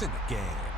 It's in the game.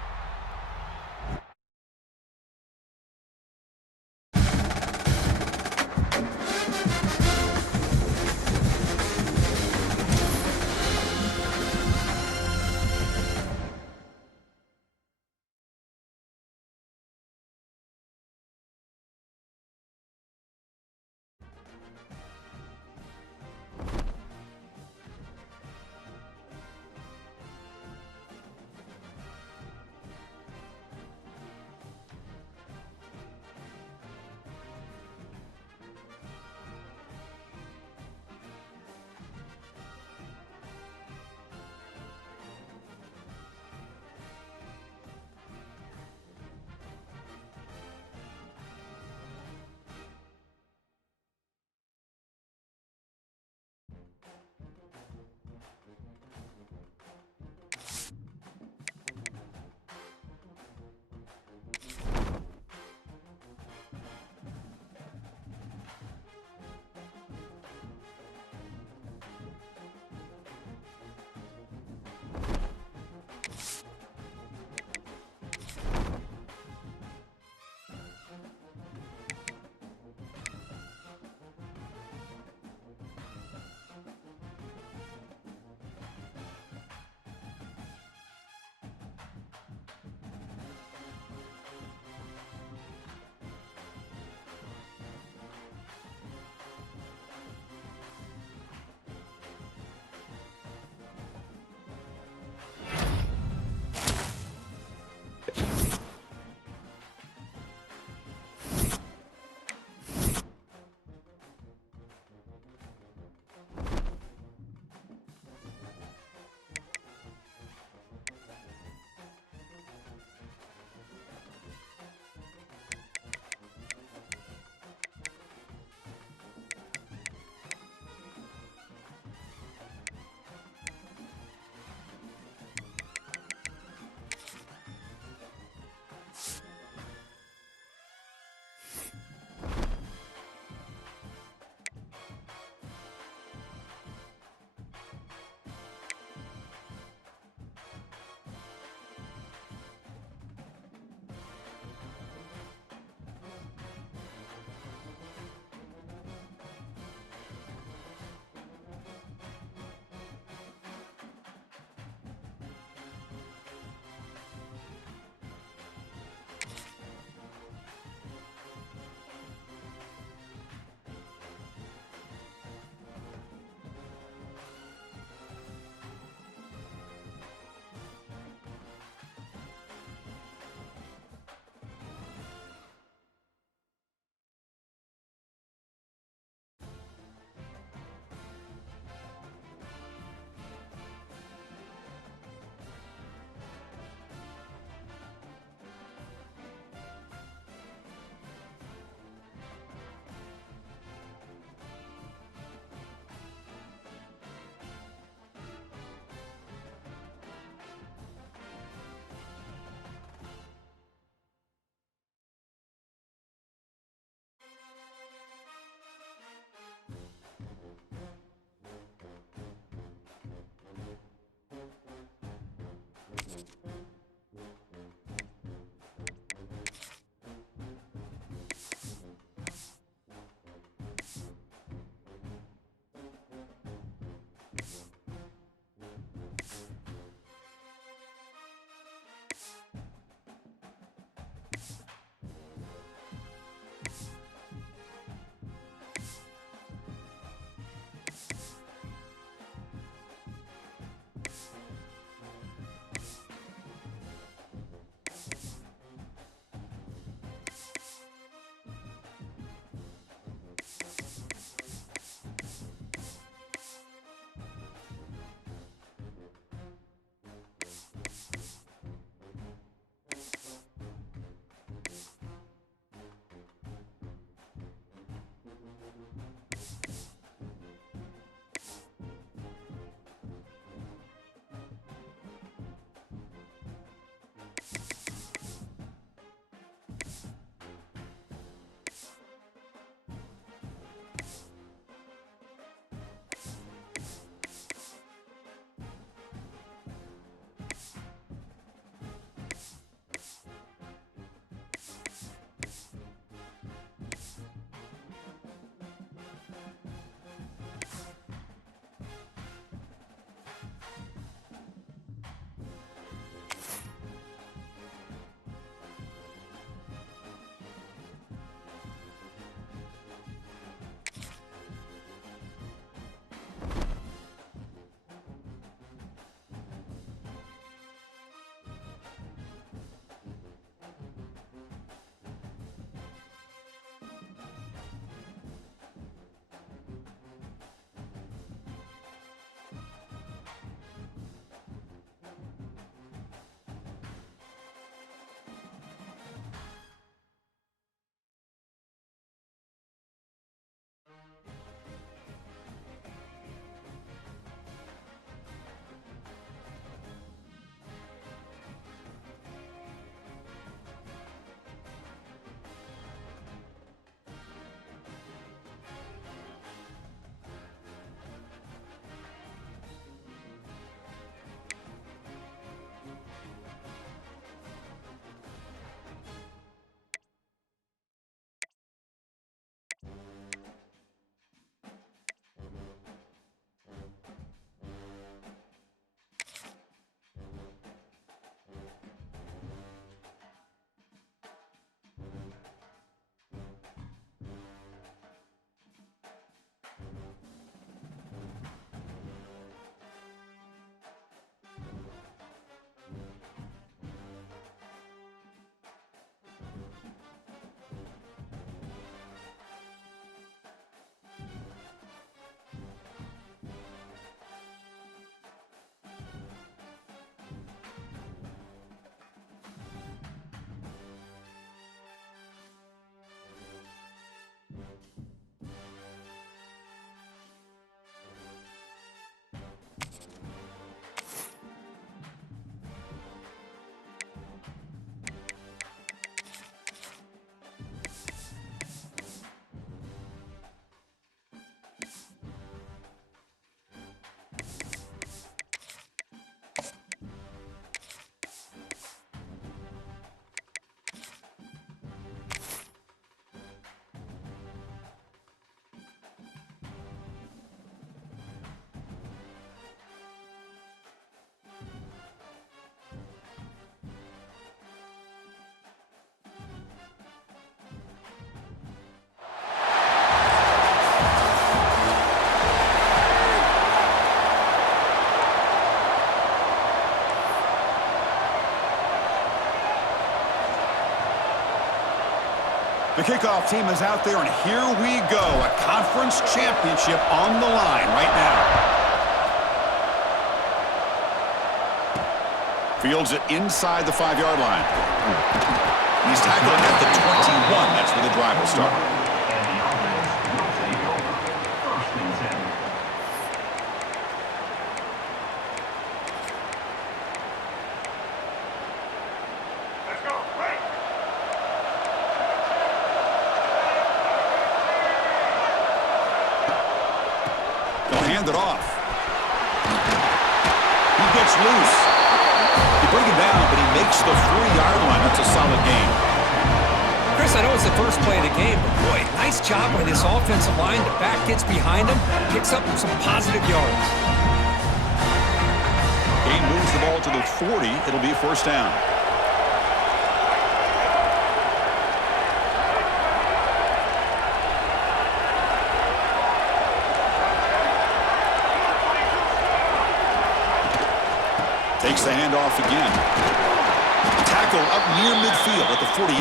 The kickoff team is out there, and here we go. A conference championship on the line right now. Fields it inside the 5-yard line. He's tackled at the 21. That's where the drive will start. They'll hand it off. He gets loose. They bring him down, but he makes the 4-yard line. That's a solid gain. Chris, I know it's the first play of the game, but boy, nice job by this offensive line. The back gets behind him, picks up some positive yards. Gain moves the ball to the 40. It'll be first down. Takes the handoff again. Tackle up near midfield at the 48.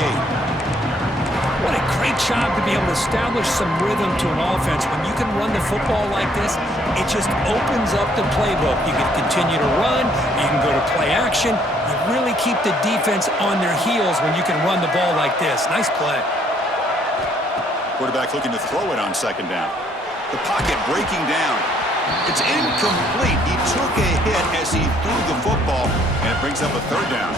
What a great job to be able to establish some rhythm to an offense. When you can run the football like this, it just opens up the playbook. You can continue to run. You can go to play action. You really keep the defense on their heels when you can run the ball like this. Nice play. Quarterback looking to throw it on second down. The pocket breaking down. It's incomplete. He took a hit as he threw the football, and it brings up a third down.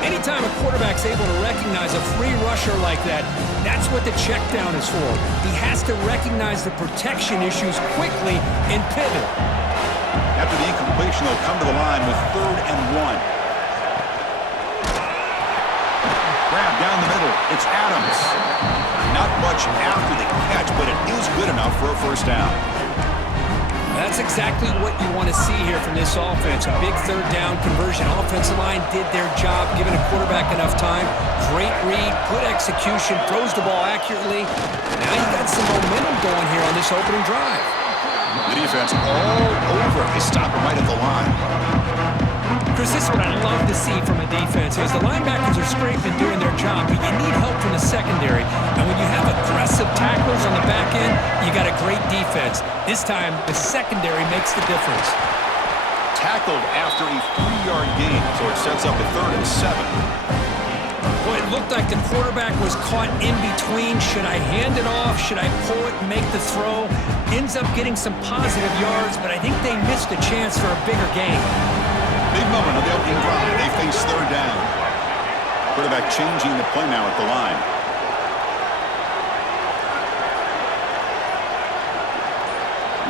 Anytime a quarterback's able to recognize a free rusher like that, that's what the check down is for. He has to recognize the protection issues quickly and pivot. After the incompletion, they'll come to the line with 3rd and 1. Grab down the middle. It's Adams. Not much after the catch, but it is good enough for a first down. That's exactly what you want to see here from this offense. A big 3rd down conversion. Offensive line did their job, giving a quarterback enough time. Great read, good execution, throws the ball accurately. Now you got some momentum going here on this opening drive. The defense all over. They stop him right at the line. Chris, this is what I love to see from a defense is the linebackers are scraping, doing their job, but you need help from the secondary. And when you have aggressive tacklers on the back end, you got a great defense. This time, the secondary makes the difference. Tackled after a 3-yard gain, so it sets up a 3rd and 7. Boy, it looked like the quarterback was caught in between. Should I hand it off? Should I pull it and make the throw? Ends up getting some positive yards, but I think they missed a chance for a bigger gain. Big moment of the opening drive. They face 3rd down. Quarterback changing the play now at the line.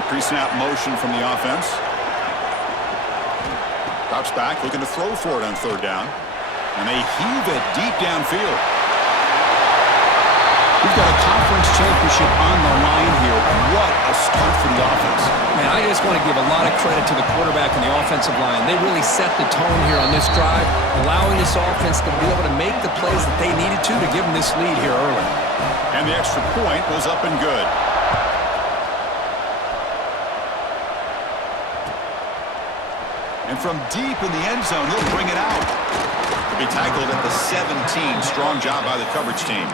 Pre-snap motion from the offense. Drops back, looking to throw for it on 3rd down. And they heave it deep downfield. We've got a conference championship on the line here. What a start for the offense. Man, I just want to give a lot of credit to the quarterback and the offensive line. They really set the tone here on this drive, allowing this offense to be able to make the plays that they needed to give them this lead here early. And the extra point was up and good. And from deep in the end zone, he'll bring it out. He'll be tackled at the 17. Strong job by the coverage team.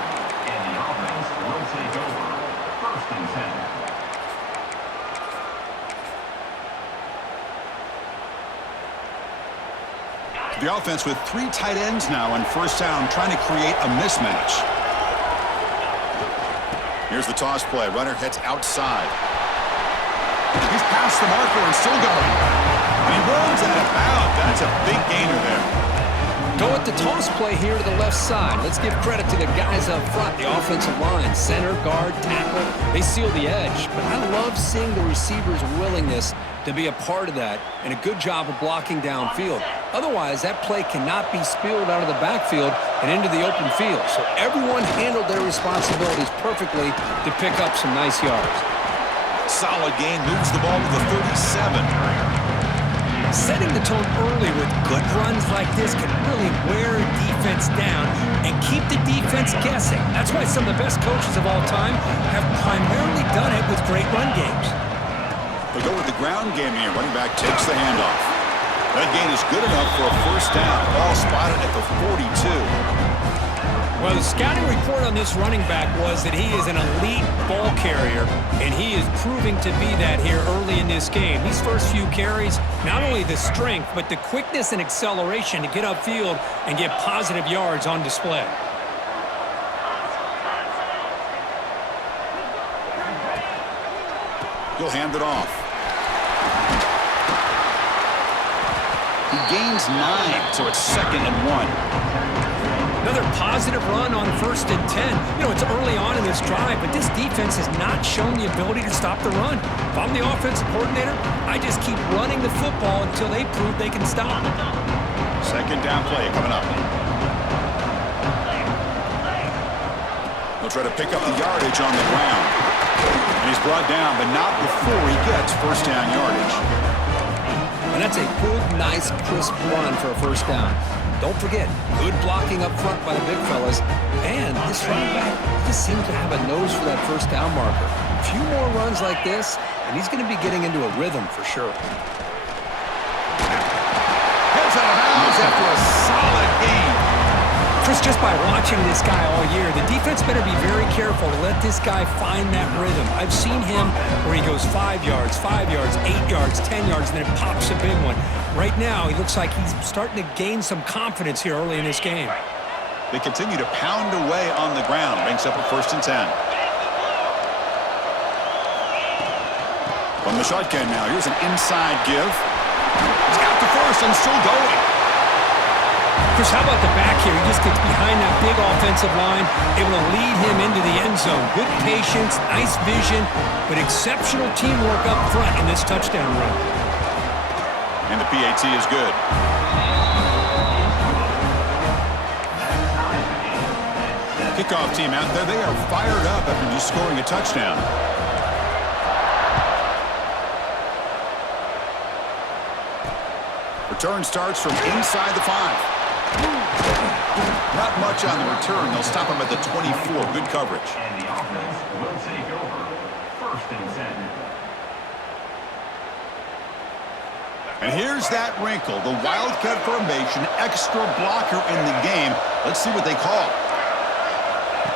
The offense with 3 tight ends now on first down, trying to create a mismatch. Here's the toss play. Runner heads outside. He's past the marker and still going. And he runs out of bounds. That's a big gainer there. Go with the toss play here to the left side. Let's give credit to the guys up front, the offensive line, center, guard, tackle. They seal the edge. But I love seeing the receiver's willingness to be a part of that and a good job of blocking downfield. Otherwise, that play cannot be spilled out of the backfield and into the open field. So everyone handled their responsibilities perfectly to pick up some nice yards. Solid gain, moves the ball to the 37. Setting the tone early with good runs like this can really wear a defense down and keep the defense guessing. That's why some of the best coaches of all time have primarily done it with great run games. They go with the ground game here. Running back takes the handoff. That gain is good enough for a first down. Ball spotted at the 42. Well, the scouting report on this running back was that he is an elite ball carrier, and he is proving to be that here early in this game. These first few carries, not only the strength, but the quickness and acceleration to get upfield and get positive yards on display. He'll hand it off. He gains 9, so it's 2nd and 1. Another positive run on 1st and 10. You know, it's early on in this drive, but this defense has not shown the ability to stop the run. If I'm the offensive coordinator, I just keep running the football until they prove they can stop. 2nd down play coming up. He'll try to pick up the yardage on the ground. And he's brought down, but not before he gets 1st down yardage. And that's a good, nice, crisp run for a 1st down. Don't forget, good blocking up front by the big fellas. And this running back just seems to have a nose for that 1st down marker. A few more runs like this, and he's going to be getting into a rhythm for sure. Heads out of bounds after a solid game. Chris, just by watching this guy all year, the defense better be very careful to let this guy find that rhythm. I've seen him where he goes 5 yards, 8 yards, 10 yards, and then it pops a big one. Right now, he looks like he's starting to gain some confidence here early in this game. They continue to pound away on the ground. Brings up a 1st and 10. From the shotgun now, here's an inside give. He's got the 1st and still going. Chris, how about the back here? He just gets behind that big offensive line, able to lead him into the end zone. Good patience, nice vision, but exceptional teamwork up front in this touchdown run. And the PAT is good. Kickoff team out there. They are fired up after just scoring a touchdown. Return starts from inside the 5. Not much on the return. They'll stop him at the 24. Good coverage. And the offense will take over 1st and 10. And here's that wrinkle. The Wildcat formation, extra blocker in the game. Let's see what they call.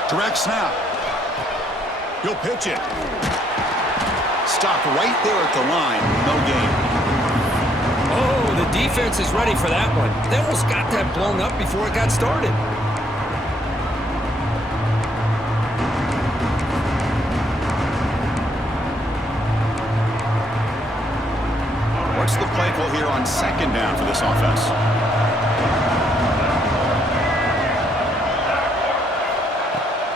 Direct snap. He'll pitch it. Stop right there at the line. No gain. Oh, the defense is ready for that one. They almost got that blown up before it got started. What's the play call here on 2nd down for this offense?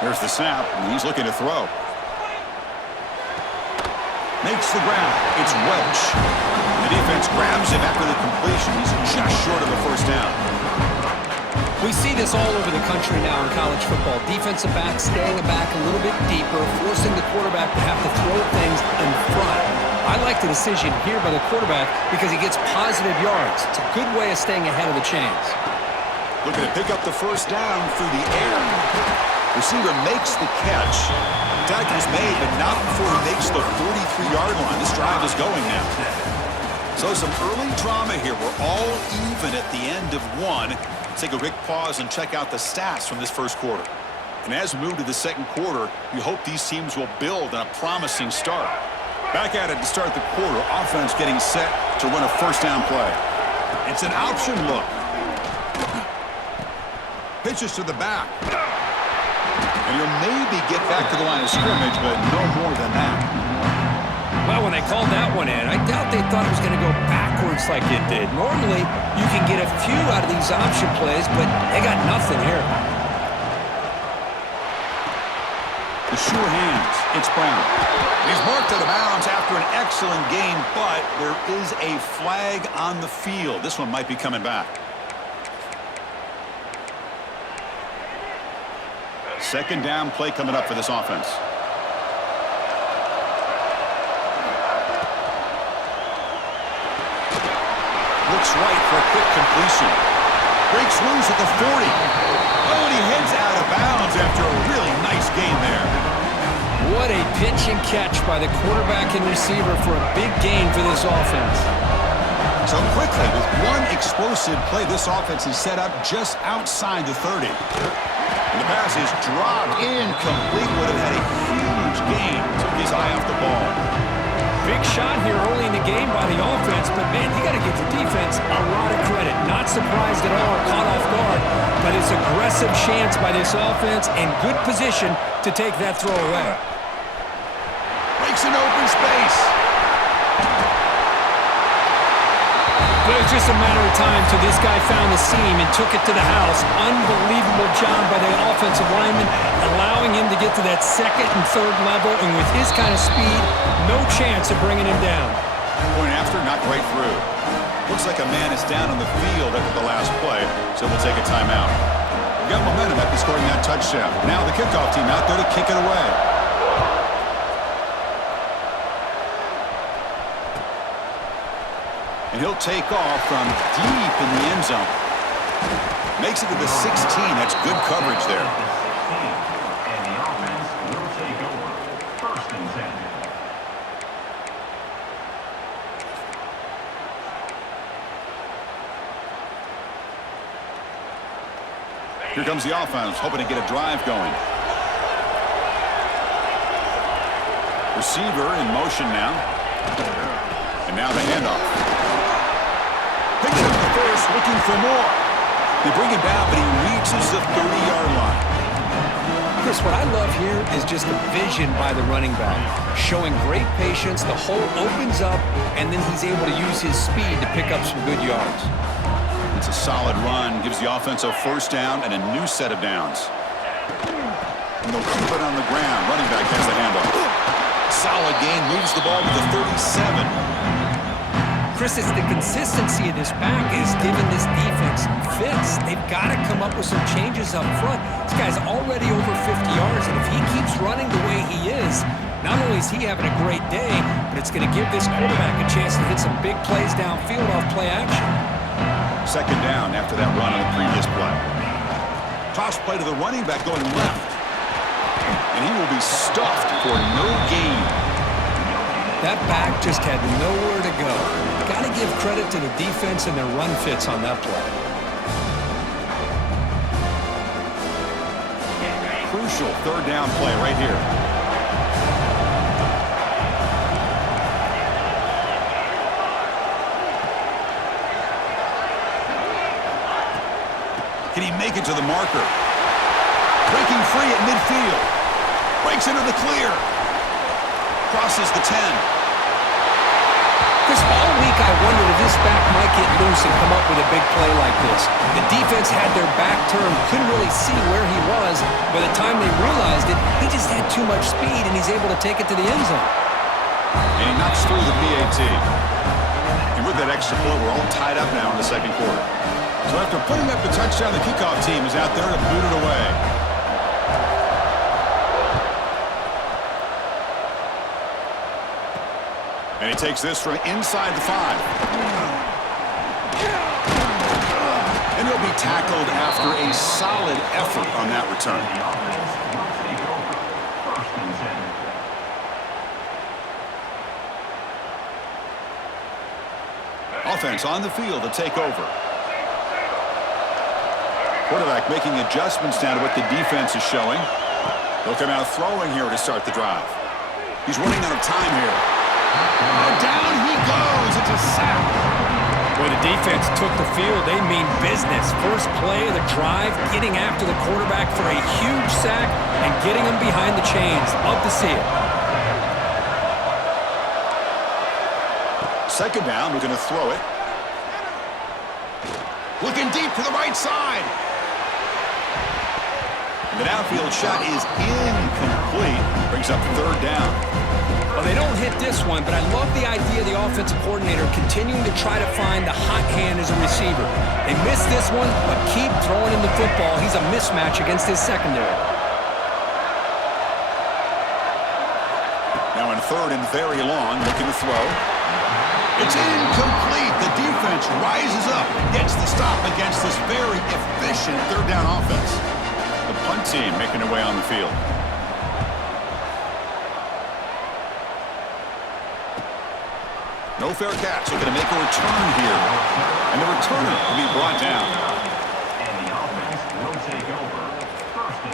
There's the snap, and he's looking to throw. Makes the grab. It's Welch. The defense grabs him after the completion. He's just short of a 1st down. We see this all over the country now in college football. Defensive backs staying back a little bit deeper, forcing the quarterback to have to throw things in front. I like the decision here by the quarterback because he gets positive yards. It's a good way of staying ahead of the chains. Looking to pick up the 1st down through the air. Receiver makes the catch. Tackle's made, but not before he makes the 43-yard line. This drive is going now. So some early drama here. We're all even at the end of 1. Let's take a quick pause and check out the stats from this 1st quarter. And as we move to the 2nd quarter, we hope these teams will build on a promising start. Back at it to start the quarter. Offense getting set to run a 1st down play. It's an option look. Pitches to the back. And he'll maybe get back to the line of scrimmage, but no more than that. Well, when they called that one in, I doubt they thought it was going to go backwards like it did. Normally, you can get a few out of these option plays, but they got nothing here. The sure hands. It's Brown. He's marked out of bounds after an excellent game, but there is a flag on the field. This one might be coming back. 2nd down play coming up for this offense. Looks right for a quick completion. Breaks loose at the 40. Oh, and he heads out of bounds after a really nice game there. What a pitch and catch by the quarterback and receiver for a big gain for this offense. So quickly, with one explosive play, this offense is set up just outside the 30. The pass is dropped incomplete. Would have had a huge gain. Took his eye off the ball. Big shot here early in the game by the offense, but man, you got to give the defense a lot of credit. Not surprised at all, caught off guard, but it's aggressive chance by this offense and good position to take that throw away. Breaks an open space. But it was just a matter of time till this guy found the seam and took it to the house. Unbelievable job by the offensive lineman, allowing him to get to that second and third level, and with his kind of speed, no chance of bringing him down. Point after, not right through. Looks like a man is down on the field after the last play, so we'll take a timeout. We've got momentum after scoring that touchdown. Now the kickoff team out there to kick it away. And he'll take off from deep in the end zone. Makes it to the 16. That's good coverage there. And the offense will take over. 1st and 10. Here comes the offense, hoping to get a drive going. Receiver in motion now. And now the handoff. Picks up the first, looking for more. They bring him down, but he reaches the 30-yard line. Chris, what I love here is just the vision by the running back. Showing great patience, the hole opens up, and then he's able to use his speed to pick up some good yards. It's a solid run, gives the offense a first down and a new set of downs. And they'll keep it on the ground. Running back has the handoff. Solid gain, moves the ball to the 37. Chris, it's the consistency of this back is giving this defense fits. They've got to come up with some changes up front. This guy's already over 50 yards, and if he keeps running the way he is, not only is he having a great day, but it's going to give this quarterback a chance to hit some big plays downfield off play action. 2nd down after that run on the previous play. Toss play to the running back going left. And he will be stuffed for no gain. That back just had nowhere to go. Got to give credit to the defense and their run fits on that play. Crucial 3rd down play right here. Can he make it to the marker? Breaking free at midfield. Breaks into the clear. Crosses the 10. Chris, all week I wondered if this back might get loose and come up with a big play like this. The defense had their back turned, couldn't really see where he was. By the time they realized it, he just had too much speed, and he's able to take it to the end zone. And he knocks through the PAT. And with that extra point, we're all tied up now in the 2nd quarter. So after putting up the touchdown, the kickoff team is out there to boot it away. And he takes this from inside the 5. And he'll be tackled after a solid effort on that return. The offense will take over. 1st and 10. Offense on the field to take over. Quarterback making adjustments down to what the defense is showing. He'll come out throwing here to start the drive. He's running out of time here. And down he goes. It's a sack. Boy, the defense took the field. They mean business. First play of the drive, getting after the quarterback for a huge sack and getting him behind the chains. Love to see it. 2nd down, we're going to throw it. Looking deep to the right side. And the downfield shot is incomplete. Brings up 3rd down. Well, they don't hit this one, but I love the idea of the offensive coordinator continuing to try to find the hot hand as a receiver. They missed this one, but keep throwing him the football. He's a mismatch against his secondary. Now in 3rd and very long, looking to throw. It's incomplete. The defense rises up and gets the stop against this very efficient 3rd down offense. The punt team making their way on the field. No fair catch. They're going to make a return here. And the returner will be brought down. And the offense will take over. 1st and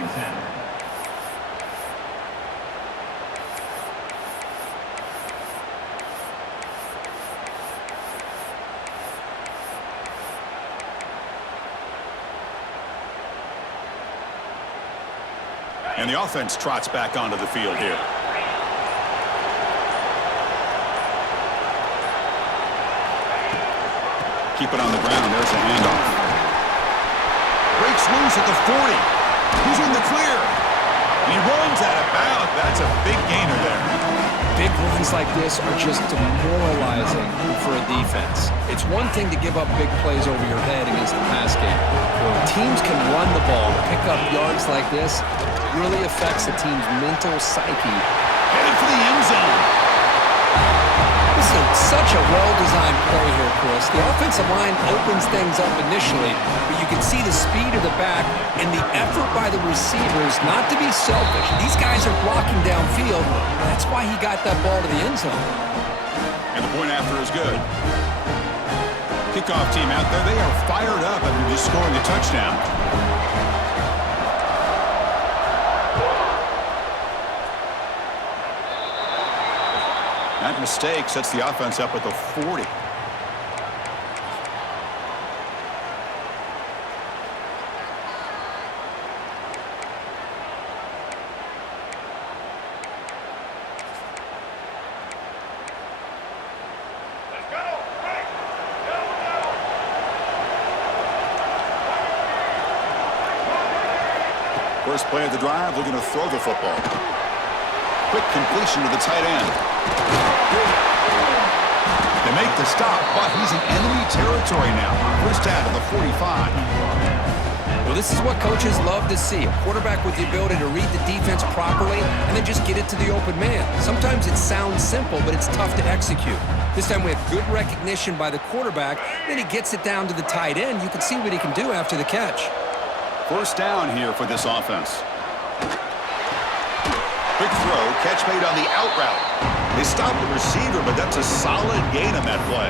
And the offense trots back onto the field here. Keep it on the ground. There's a handoff. Breaks loose at the 40. Who's in the clear? He runs out of bounds. That's a big gainer there. Big runs like this are just demoralizing for a defense. It's one thing to give up big plays over your head against the pass game. When teams can run the ball, pick up yards like this, it really affects the team's mental psyche. Headed for the end zone. This is such a well-designed play here, Chris. The offensive line opens things up initially, but you can see the speed of the back and the effort by the receivers not to be selfish. These guys are blocking downfield. That's why he got that ball to the end zone. And the point after is good. Kickoff team out there, they are fired up after just scoring a touchdown. That mistake sets the offense up at the 40. First play of the drive, looking to throw the football. Quick completion to the tight end. They make the stop, but he's in enemy territory now. First down to the 45. Well, this is what coaches love to see. A quarterback with the ability to read the defense properly and then just get it to the open man. Sometimes it sounds simple, but it's tough to execute. This time we have good recognition by the quarterback. Then he gets it down to the tight end. You can see what he can do after the catch. First down here for this offense. Quick throw, catch made on the out route. They stop the receiver, but that's a solid gain on that play.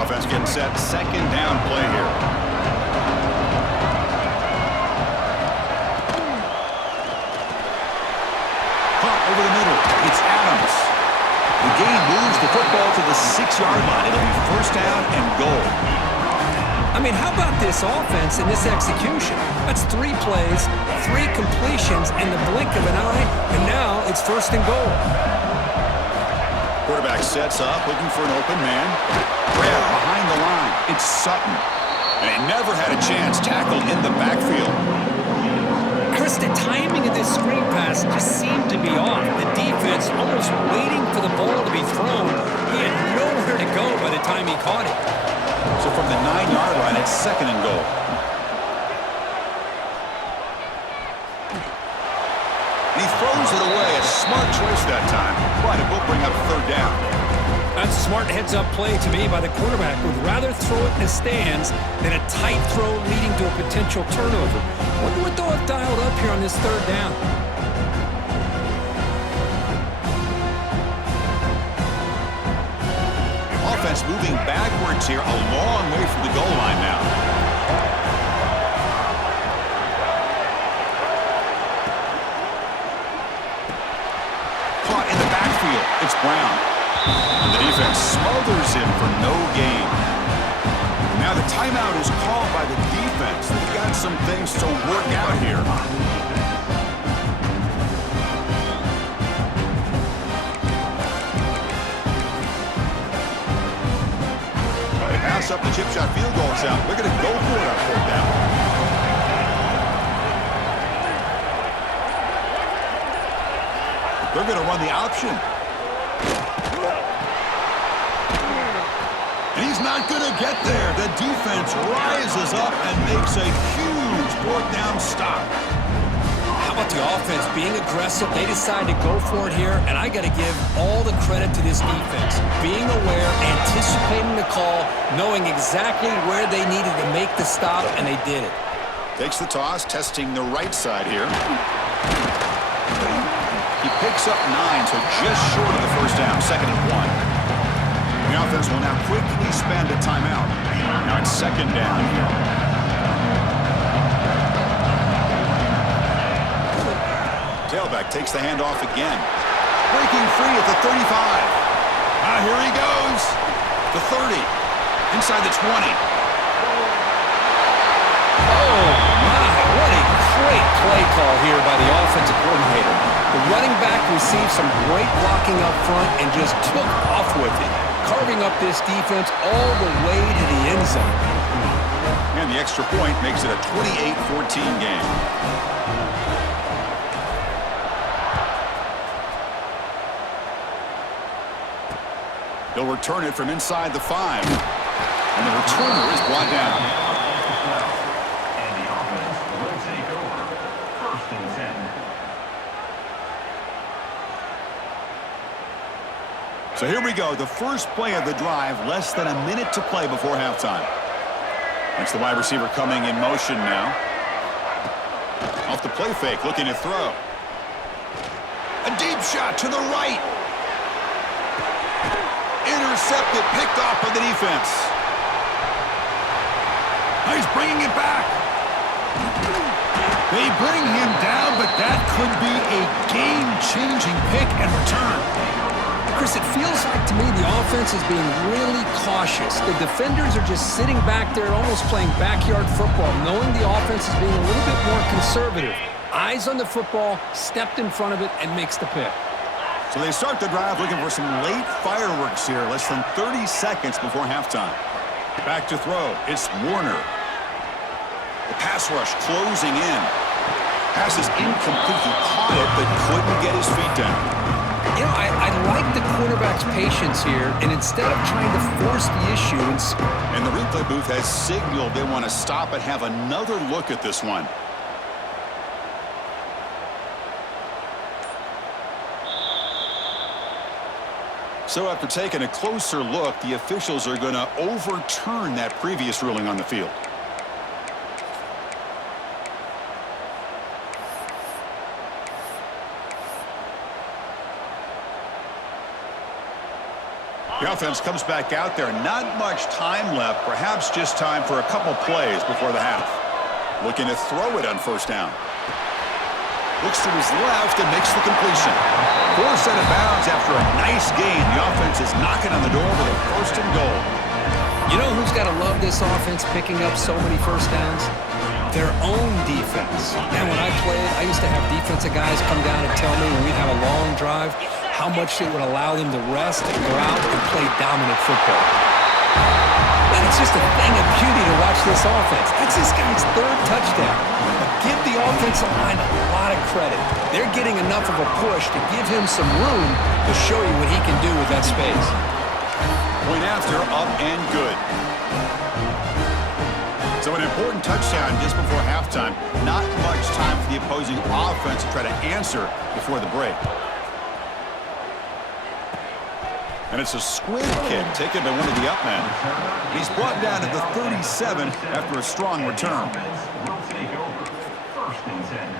Offense getting set, second down play here. Caught over the middle, it's Adams. The gain moves the football to the 6-yard line. It'll be first down and goal. I mean, how about this offense and this execution? That's 3 plays, 3 completions in the blink of an eye, and now it's first and goal. Quarterback sets up, looking for an open man. Grab behind the line. It's Sutton. And he never had a chance tackled in the backfield. Chris, the timing of this screen pass just seemed to be off. The defense almost waiting for the ball to be thrown. He had nowhere to go by the time he caught it. So from the 9-yard line, it's second and goal. And he throws it away. A smart choice that time, but it will bring up third down. That's a smart heads-up play to me by the quarterback. Would rather throw it in the stands than a tight throw leading to a potential turnover. Wonder what they'll have dialed up here on this third down. Offense moving backwards here, a long way from the goal line now. Caught in the backfield, it's Brown. And the defense smothers him for no gain. Now the timeout is called by the defense. They've got some things to work out here. Pass up the chip shot field goals out. They're going to go for it on fourth down. They're going to run the option. And he's not going to get there. The defense rises up and makes a huge fourth down stop. How about the offense being aggressive? They decide to go for it here, and I got to give all the credit to this defense. Being aware, anticipating the call, knowing exactly where they needed to make the stop, and they did it. Takes the toss, testing the right side here. He picks up 9, so just short of the first down, second and 1. The offense will now quickly spend a timeout. Now it's second down here. Tailback takes the handoff again. Breaking free at the 35. Here he goes. The 30. Inside the 20. play call here by the offensive coordinator. The running back received some great blocking up front and just took off with it, carving up this defense all the way to the end zone. And the extra point makes it a 28-14 game. They'll return it from inside the 5. And the returner is brought down. And the offense will take over. 1st and 10. So here we go, the first play of the drive, less than a minute to play before halftime. That's the wide receiver coming in motion now. Off the play fake, looking to throw. A deep shot to the right. Intercepted, picked off by the defense. He's bringing it back. They bring him down, but that could be a game-changing pick and return. Chris, it feels like to me the offense is being really cautious. The defenders are just sitting back there almost playing backyard football, knowing the offense is being a little bit more conservative. Eyes on the football, stepped in front of it, and makes the pick. So they start the drive looking for some late fireworks here, less than 30 seconds before halftime. Back to throw. It's Warner. The pass rush closing in. Pass is incomplete. He caught it, but couldn't get his feet down. You know, I like the quarterback's patience here, and instead of trying to force the issue... And the replay booth has signaled they want to stop and have another look at this one. So after taking a closer look, the officials are going to overturn that previous ruling on the field. The offense comes back out there. Not much time left. Perhaps just time for a couple plays before the half. Looking to throw it on first down. Looks to his left and makes the completion. Forced out of bounds after a nice gain. The offense is knocking on the door with a 1st and goal. You know who's got to love this offense picking up so many first downs? Their own defense. Man, when I played, I used to have defensive guys come down and tell me when we'd have a long drive how much it would allow them to rest and go out and play dominant football. Man, it's just a thing of beauty to watch this offense. That's this guy's 3rd touchdown. But give the offensive line a lot of credit. They're getting enough of a push to give him some room to show you what he can do with that space. Point after, up and good. So an important touchdown just before halftime. Not much time for the opposing offense to try to answer before the break. And it's a squib kick taken by one of the up men. He's brought down at the 37 after a strong return. Will take over. 1st and 10.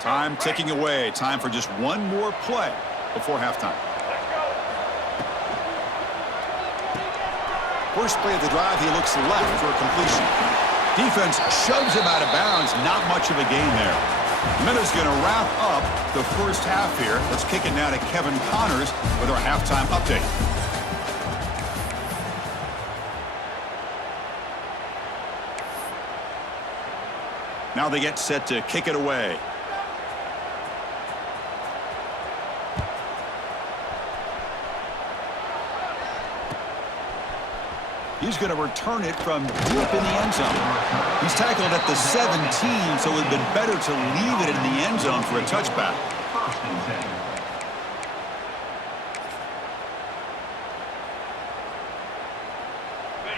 Time ticking away. Time for just one more play before halftime. First play of the drive, he looks left for a completion. Defense shoves him out of bounds. Not much of a gain there. Minutes going to wrap up the first half here. Let's kick it now to Kevin Connors with our halftime update. Now they get set to kick it away. He's going to return it from deep in the end zone. He's tackled at the 17, so it would have been better to leave it in the end zone for a touchback. 1st and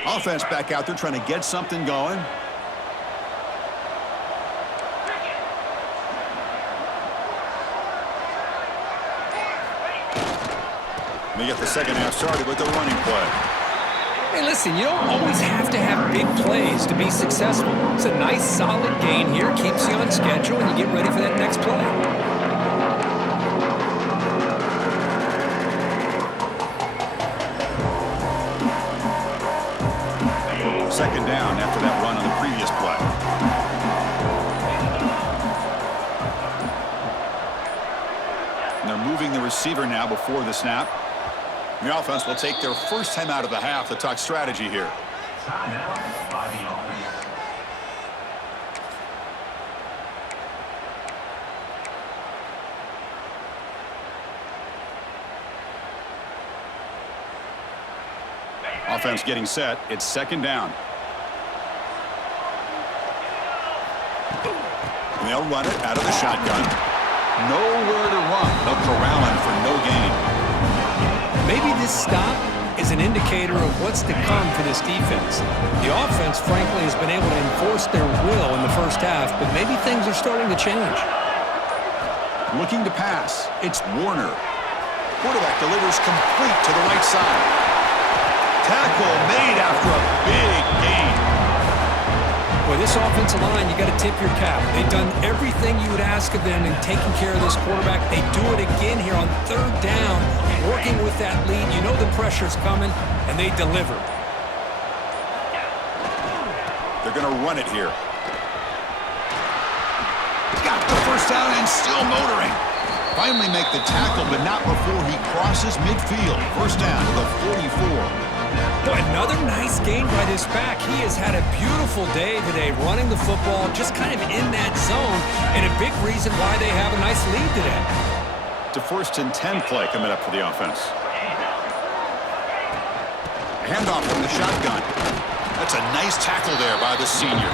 10. Offense back out there trying to get something going. They get the second half started with the running play. Hey, listen, you don't always have to have big plays to be successful. It's a nice, solid gain here. Keeps you on schedule, and you get ready for that next play. Second down after that run on the previous play. And they're moving the receiver now before the snap. The offense will take their first time out of the half to talk strategy here. Timeout by the offense. Offense getting set. It's second down. And they'll run it out of the shotgun. Nowhere to run. They'll corral him for no gain. Maybe this stop is an indicator of what's to come for this defense. The offense, frankly, has been able to enforce their will in the first half, but maybe things are starting to change. Looking to pass. It's Warner. Quarterback delivers complete to the right side. Tackle made after a big gain. Boy, this offensive line, you got to tip your cap. They've done everything you would ask of them in taking care of this quarterback. They do it again here on third down, working with that lead. You know the pressure's coming, and they deliver. They're going to run it here. Got the first down and still motoring. Finally make the tackle, but not before he crosses midfield. First down to the 44. Boy, another nice game by this back. He has had a beautiful day today running the football, just kind of in that zone, and a big reason why they have a nice lead today. To first and 10 play coming up for the offense. Handoff from the shotgun. That's a nice tackle there by the senior.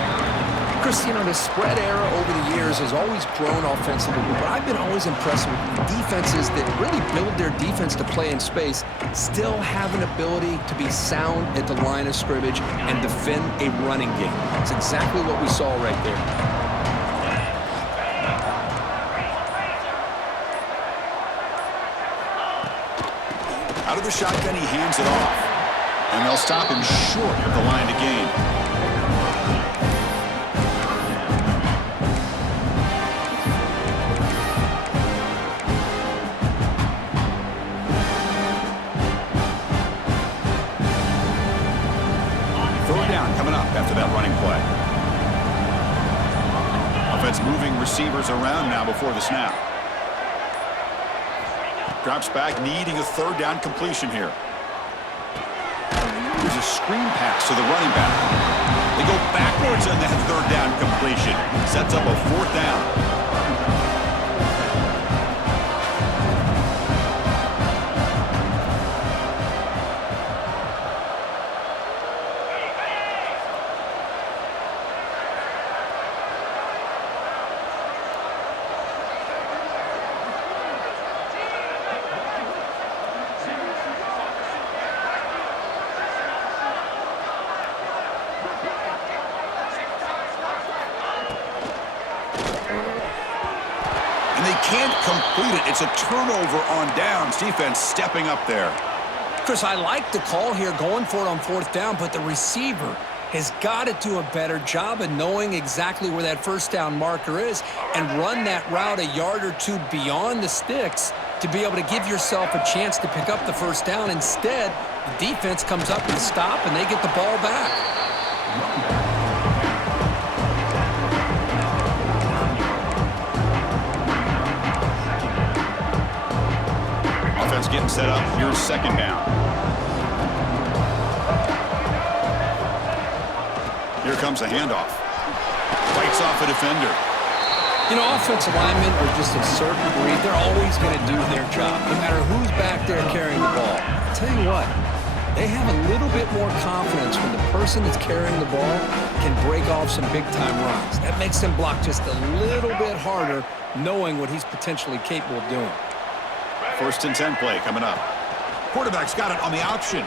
Chris, you know, the spread era over the years has always grown offensively, but I've been always impressed with the defenses that really build their defense to play in space, still have an ability to be sound at the line of scrimmage and defend a running game. It's exactly what we saw right there. Out of the shotgun, he hands it off. And they'll stop him short of the line to gain. After that running play. Offense moving receivers around now before the snap. Drops back, needing a third down completion here. There's a screen pass to the running back. They go backwards on that third down completion. Sets up a fourth down. Can't complete it. It's a turnover on downs. Defense stepping up there. Chris, I like the call here, going for it on fourth down, but the receiver has got to do a better job of knowing exactly where that first down marker is and run that route a yard or two beyond the sticks to be able to give yourself a chance to pick up the first down. Instead, the defense comes up with a stop, and they get the ball back. Getting set up. Here's second down. Here comes a handoff. Fights off a defender. You know, offensive linemen are just a certain breed. They're always going to do their job, no matter who's back there carrying the ball. I'll tell you what, they have a little bit more confidence when the person that's carrying the ball can break off some big-time runs. That makes them block just a little bit harder, knowing what he's potentially capable of doing. First and 10 play coming up. Quarterback's got it on the option.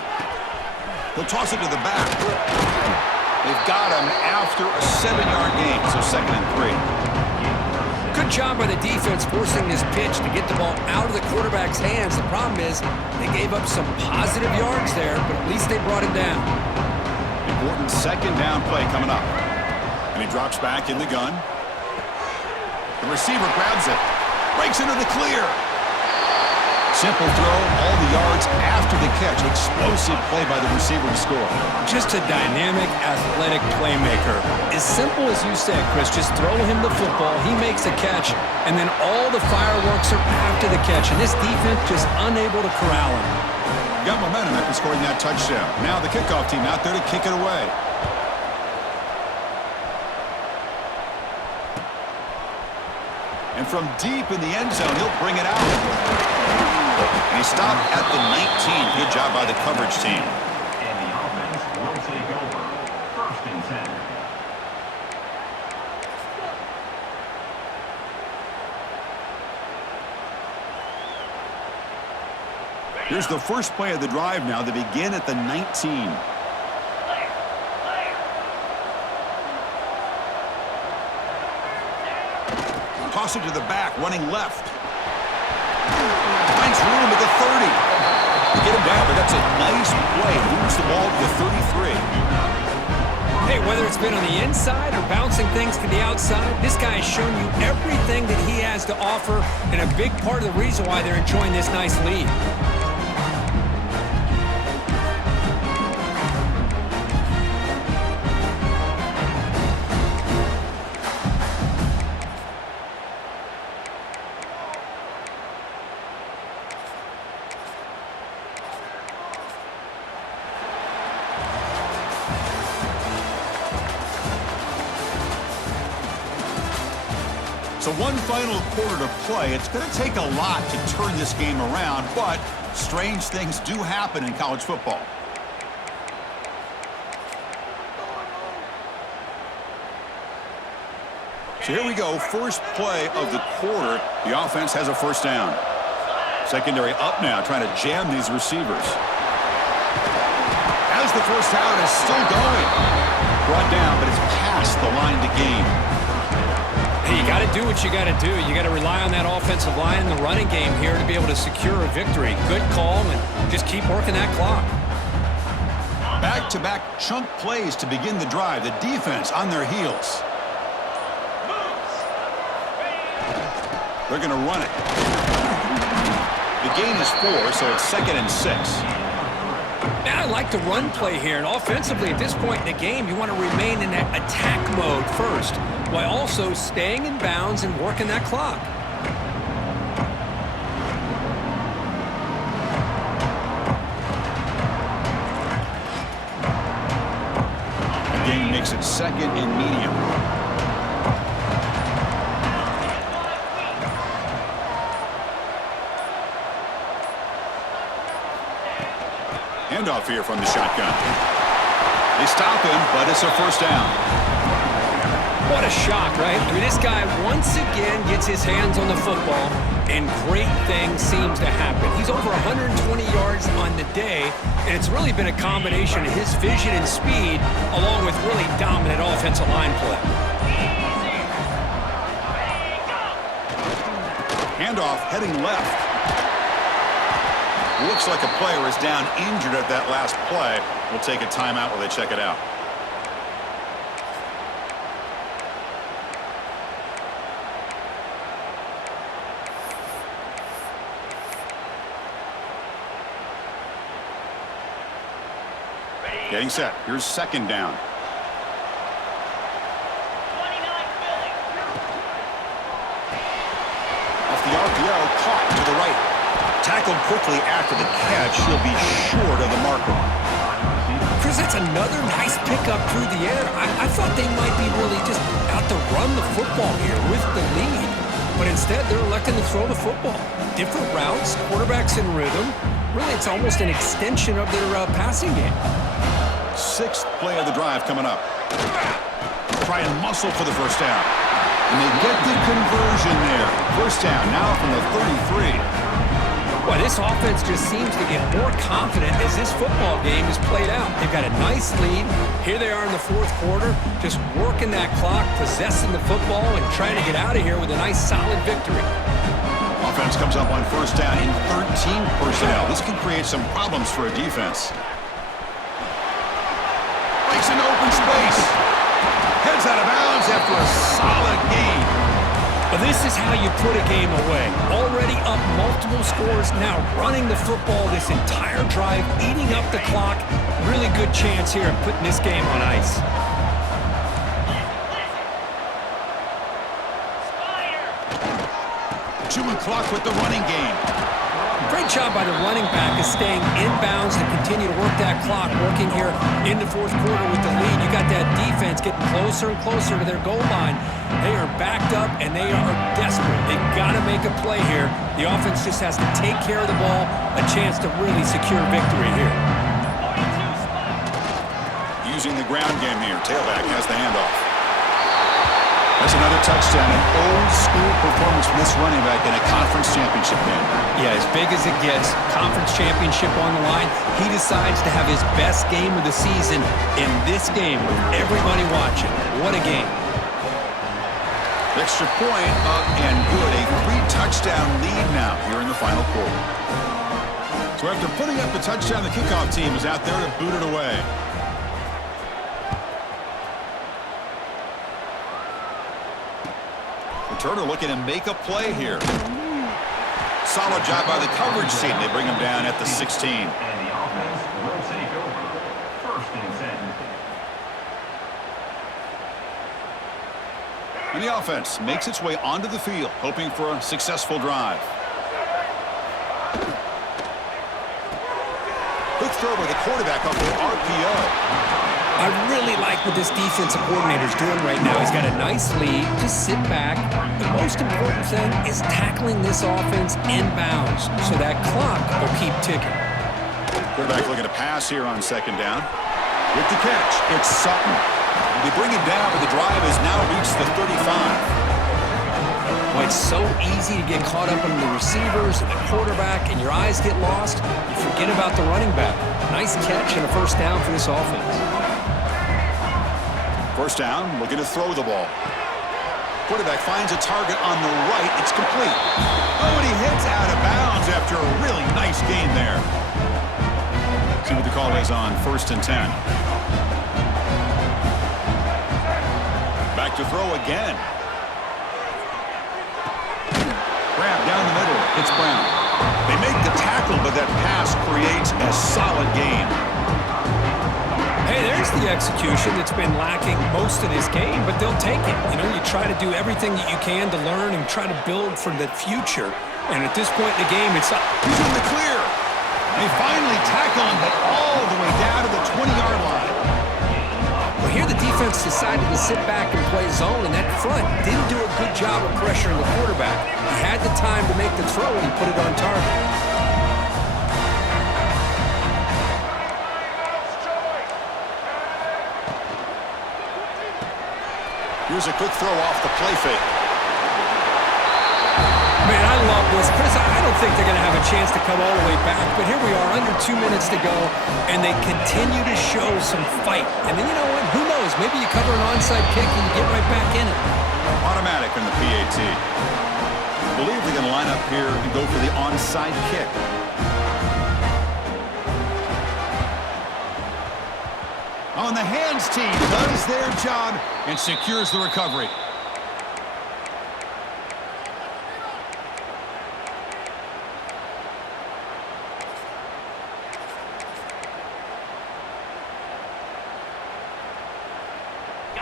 He'll toss it to the back. They've got him after a 7-yard gain, so second and 3. Good job by the defense forcing this pitch to get the ball out of the quarterback's hands. The problem is they gave up some positive yards there, but at least they brought him down. Important second down play coming up. And he drops back in the gun. The receiver grabs it. Breaks into the clear. Simple throw, all the yards after the catch. Explosive play by the receiver to score. Just a dynamic, athletic playmaker. As simple as you said, Chris, just throw him the football, he makes a catch, and then all the fireworks are after the catch. And this defense just unable to corral him. got momentum after scoring that touchdown. Now the kickoff team out there to kick it away. And from deep in the end zone, he'll bring it out. And he stopped at the 19. Good job by the coverage team. And the offense will take over. 1st and 10. Here's the first play of the drive now. They begin at the 19. Toss it to the back, running left. Finds room at the 30. They get him down, but that's a nice play. Moves the ball to the 33. Hey, whether it's been on the inside or bouncing things to the outside, this guy has shown you everything that he has to offer, and a big part of the reason why they're enjoying this nice lead. So one final quarter to play. It's going to take a lot to turn this game around, but strange things do happen in college football. So here we go, first play of the quarter. The offense has a first down. Secondary up now, trying to jam these receivers. As the first down is still going. Brought down, but it's past the line to gain. You got to do what you got to do. You got to rely on that offensive line and the running game here to be able to secure a victory. Good call, and just keep working that clock. Back-to-back chunk plays to begin the drive. The defense on their heels. They're going to run it. The gain is 4, so it's 2nd and 6. Now I like the run play here, and offensively at this point in the game, you want to remain in that attack mode first, while also staying in bounds and working that clock. The gain makes it 2nd and medium. Handoff here from the shotgun. They stop him, but it's a first down. What a shock, right? I mean, this guy once again gets his hands on the football, and great things seems to happen. He's over 120 yards on the day, and it's really been a combination of his vision and speed, along with really dominant offensive line play. Handoff heading left. Looks like a player is down injured at that last play. We'll take a timeout while they check it out. Getting set. Here's 2nd down. Off the RPO, caught to the right. Tackled quickly after the catch. He'll be short of the marker. Chris, that's another nice pickup through the air. I thought they might be really just out to run the football here with the lead. But instead, they're electing to throw the football. Different routes, quarterbacks in rhythm. Really, it's almost an extension of their passing game. 6th play of the drive coming up. Try and muscle for the first down. And they get the conversion there. First down now from the 33. Well, this offense just seems to get more confident as this football game is played out. They've got a nice lead. Here they are in the 4th quarter, just working that clock, possessing the football, and trying to get out of here with a nice, solid victory. Offense comes up on first down in 13 personnel. This can create some problems for a defense. Breaks into open space. Heads out of bounds after a solid gain. But this is how you put a game away. Already up multiple scores, now running the football this entire drive, eating up the clock. Really good chance here of putting this game on ice. Chewing clock with the running game. Great job by the running back is staying inbounds to continue to work that clock, working here in the fourth quarter with the lead. You got that defense getting closer and closer to their goal line. They are backed up, and they are desperate. They've got to make a play here. The offense just has to take care of the ball, a chance to really secure victory here. Using the ground game here. Tailback has the handoff. That's another touchdown. An old-school performance from this running back in a conference championship game. Yeah, as big as it gets, conference championship on the line, he decides to have his best game of the season in this game with everybody watching. What a game. Extra point up and good. A 3-touchdown lead now here in the final quarter. So after putting up the touchdown, the kickoff team is out there to boot it away. Returner looking to make a play here. Solid job by the coverage team. They bring him down at the 16. And the offense will take over. First and 10. And the offense makes its way onto the field, hoping for a successful drive. Quick throw by the quarterback off the RPO. I really like what this defensive coordinator is doing right now. He's got a nice lead. Just sit back. The most important thing is tackling this offense inbounds so that clock will keep ticking. Quarterback looking to pass here on second down. With the catch, it's Sutton. They bring him down, but the drive has now reached the 35. Well, it's so easy to get caught up in the receivers and the quarterback, and your eyes get lost. You forget about the running back. Nice catch and a first down for this offense. First down, looking to throw the ball. Quarterback finds a target on the right. It's complete. Oh, and he hits out of bounds after a really nice gain there. See what the call is on first and 10. Back to throw again. Grab down the middle. It's Brown. They make the tackle, but that pass creates a solid gain. Hey, there's the execution that's been lacking most of this game, but they'll take it. You know, you try to do everything that you can to learn and try to build for the future. And at this point in the game, it's up. He's in the clear. They finally tackle him, but all the way down to the 20-yard line. Well, here the defense decided to sit back and play zone, and that front didn't do a good job of pressuring the quarterback. He had the time to make the throw, and he put it on target. Here's a quick throw off the play fake. Man, I love this. Chris, I don't think they're going to have a chance to come all the way back, but here we are, under 2 minutes to go, and they continue to show some fight. And then, you know what? Who knows? Maybe you cover an onside kick and you get right back in it. Automatic in the PAT. I believe they're going to line up here and go for the onside kick. On the hands team does their job and secures the recovery.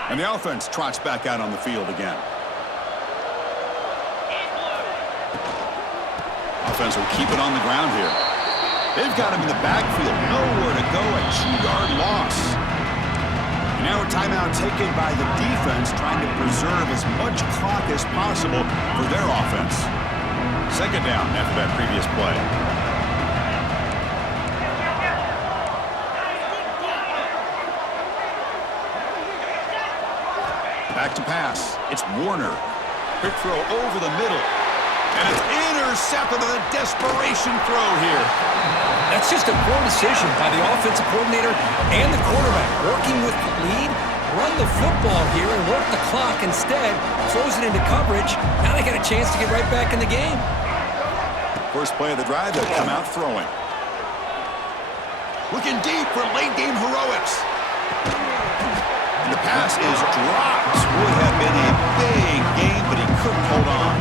And the offense trots back out on the field again. Offense will keep it on the ground here. They've got him in the backfield. Nowhere to go, a 2-yard loss. And now a timeout taken by the defense, trying to preserve as much clock as possible for their offense. Second down after that previous play. Back to pass. It's Warner. Quick throw over the middle. And it's intercepted on a desperation throw here. That's just a poor decision by the offensive coordinator and the quarterback. Working with the lead, run the football here and work the clock instead. Throws it into coverage. Now they got a chance to get right back in the game. First play of the drive, they'll come out throwing. Looking deep for late game heroics. And the pass is dropped. Would have been a big game, but he couldn't hold on.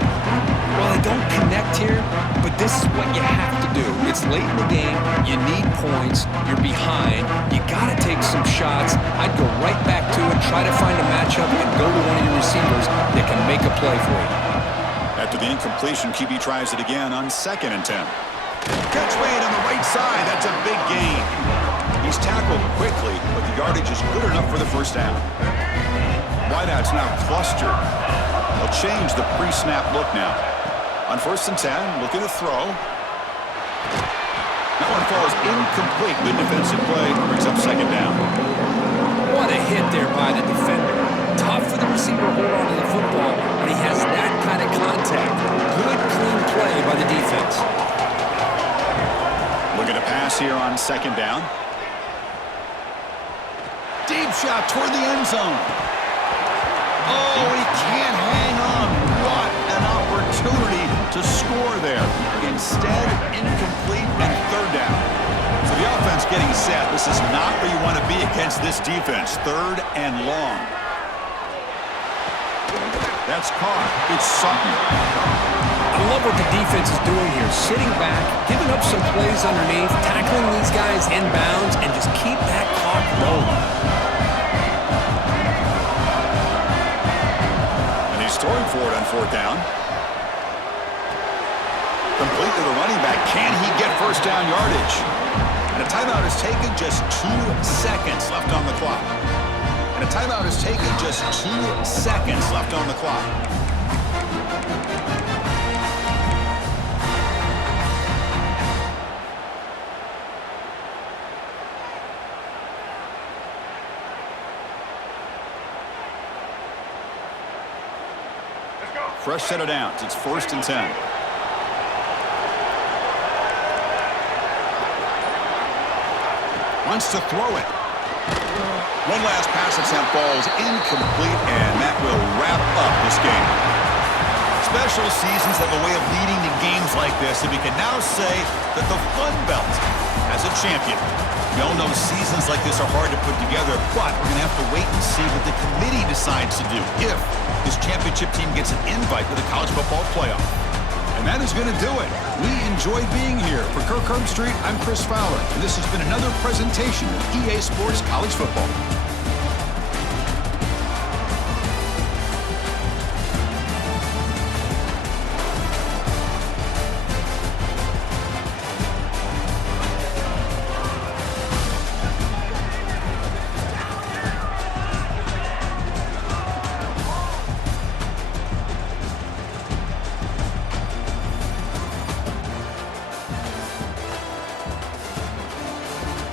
Well, they don't connect here, but this is what you have to do. It's late in the game. You need points. You're behind. You got to take some shots. I'd go right back to it, try to find a matchup, and go to one of your receivers that can make a play for you. After the incompletion, QB tries it again on 2nd and 10. Catch made on the right side. That's a big gain. He's tackled quickly, but the yardage is good enough for the first down. Wideout's now clustered. They'll change the pre-snap look now. On 1st and 10, looking to throw. That one falls incomplete. Good defensive play. Brings up 2nd down. What a hit there by the defender. Tough for the receiver to hold on to the football, but he has that kind of contact. Good, clean play by the defense. Looking to pass here on 2nd down. Deep shot toward the end zone. Oh, he can't hang on. What an opportunity to score there. Instead, incomplete and 3rd down. So the offense getting set. This is not where you want to be against this defense. 3rd and long. That's caught. It's Sutton. I love what the defense is doing here. Sitting back, giving up some plays underneath, tackling these guys inbounds, and just keep that clock rolling. And he's throwing for it on 4th down. Complete to the running back. Can he get first down yardage? And a timeout is taken. Just 2 seconds left on the clock. And a timeout is taken. Just 2 seconds left on the clock. Fresh set of downs. It's 1st and 10. Wants to throw it. One last pass attempt falls incomplete, and that will wrap up this game. Special seasons have a way of leading to games like this, and we can now say that the Fun Belt has a champion. We all know seasons like this are hard to put together, but we're going to have to wait and see what the committee decides to do if this championship team gets an invite to the college football playoff. And that is going to do it. We enjoyed being here. For Kirk Herbstreit, I'm Chris Fowler, and this has been another presentation of EA Sports College Football.